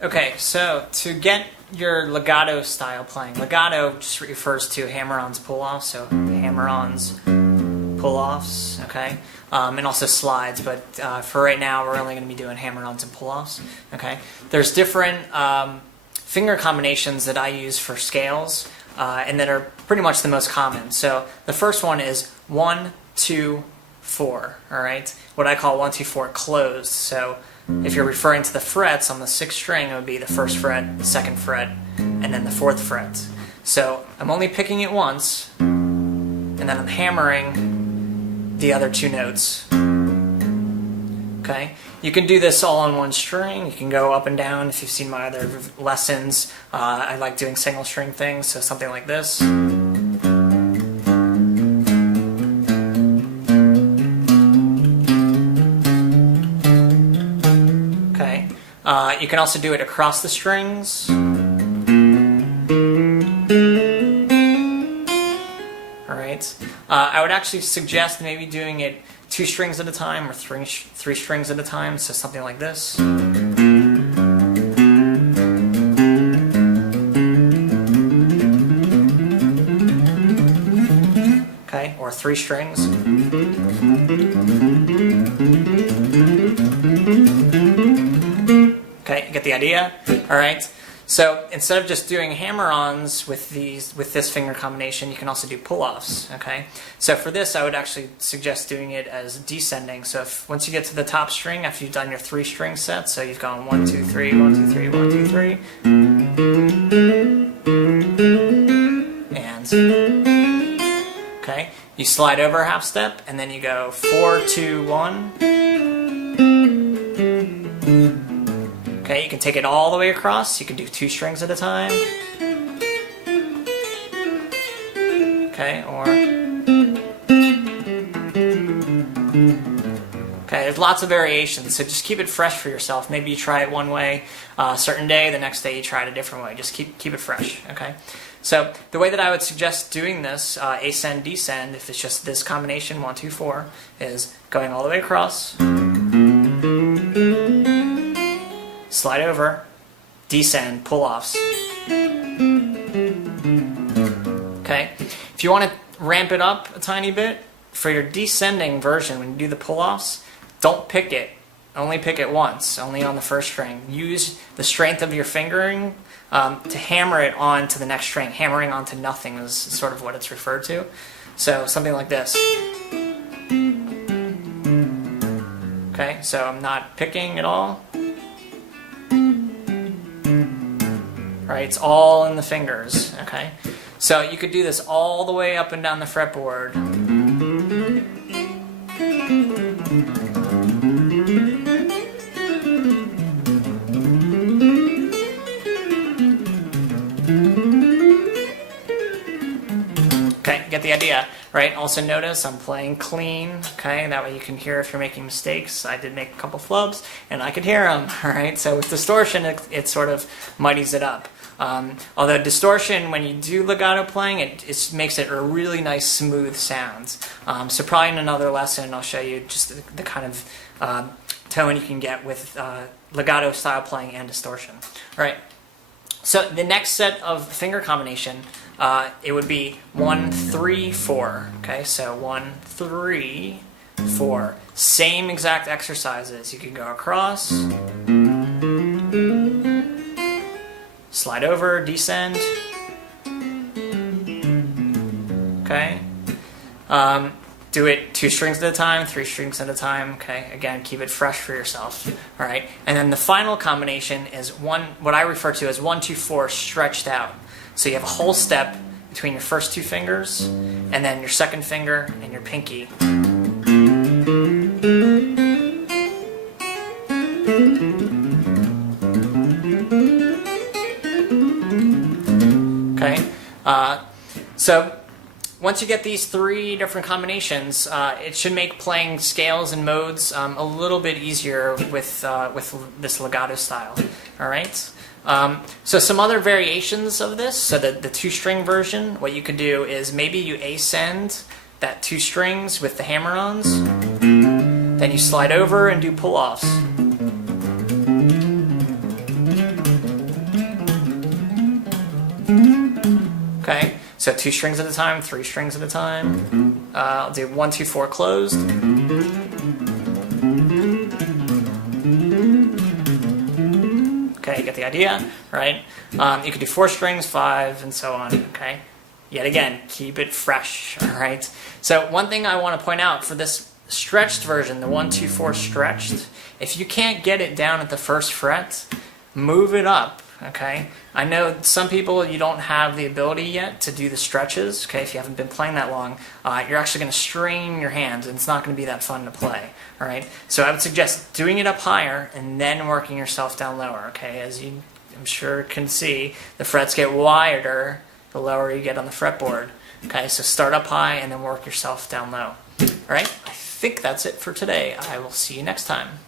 Okay, so to get your legato style playing, legato just refers to hammer-ons pull-offs, so hammer-ons pull-offs, okay? And also slides, but for right now we're only going to be doing hammer-ons and pull-offs, okay? There's different finger combinations that I use for scales, and that are pretty much the most common. So the first one is 1, 2, 4, all right? What I call 1, 2, 4 closed. So if you're referring to the frets on the 6th string, it would be the 1st fret, the 2nd fret, and then the 4th fret. So I'm only picking it once, and then I'm hammering the other 2 notes. Okay? You can do this all on one string. You can go up and down. If you've seen my other lessons, I like doing single string things, so something like this. You can also do it across the strings. Alright. I would actually suggest maybe doing it 2 strings at a time or 3 strings at a time, so something like this. Okay, or 3 strings. Okay, you get the idea? Alright, so instead of just doing hammer-ons with this finger combination, you can also do pull-offs, okay? So for this, I would actually suggest doing it as descending. So once you get to the top string, after you've done your 3 string sets, so you've gone 1, 2, 3, 1, 2, 3, 1, 2, 3, and, okay, you slide over a half step, and then you go 4, 2, 1, okay, you can take it all the way across. You can do 2 strings at a time. Okay, or... Okay, there's lots of variations, so just keep it fresh for yourself. Maybe you try it one way a certain day, the next day you try it a different way. Just keep it fresh, okay? So the way that I would suggest doing this, ascend, descend, if it's just this combination, 1, 2, 4, is going all the way across, slide over, descend, pull-offs. Okay, if you want to ramp it up a tiny bit, for your descending version, when you do the pull-offs, don't pick it. Only pick it once, only on the 1st string. Use the strength of your fingering to hammer it onto the next string. Hammering onto nothing is sort of what it's referred to. So something like this. Okay, so I'm not picking at all. Right, it's all in the fingers, okay? So you could do this all the way up and down the fretboard. Okay, get the idea, right? Also notice I'm playing clean, okay? That way you can hear if you're making mistakes. I did make a couple flubs, and I could hear them, all right? So with distortion, it sort of muddies it up. Although distortion, when you do legato playing, it makes it a really nice smooth sound. So probably in another lesson I'll show you just the kind of tone you can get with legato style playing and distortion. All right. So the next set of finger combination, it would be 1, 3, 4. Okay, so 1, 3, 4. Same exact exercises. You can go across, slide over, descend. Okay. Do it 2 strings at a time, 3 strings at a time. Okay. Again, keep it fresh for yourself. All right. And then the final combination is what I refer to as 1, 2, 4 stretched out. So you have a whole step between your first 2 fingers, and then your 2nd finger and your pinky. Okay, so once you get these 3 different combinations, it should make playing scales and modes a little bit easier with this legato style. All right. So some other variations of this. So the 2-string version, what you could do is maybe you ascend that 2 strings with the hammer-ons, then you slide over and do pull-offs. Okay, so 2 strings at a time, 3 strings at a time. I'll do 1, 2, 4 closed. Okay, you get the idea, right? You could do 4 strings, 5, and so on, okay? Yet again, keep it fresh, all right? So one thing I want to point out for this stretched version, the 1, 2, 4 stretched, if you can't get it down at the first fret, move it up, okay? I know some people, you don't have the ability yet to do the stretches, okay? If you haven't been playing that long, you're actually going to strain your hands, and it's not going to be that fun to play, all right? So I would suggest doing it up higher and then working yourself down lower, okay? As you, I'm sure, can see, the frets get wider the lower you get on the fretboard, okay? So start up high and then work yourself down low, all right? I think that's it for today. I will see you next time.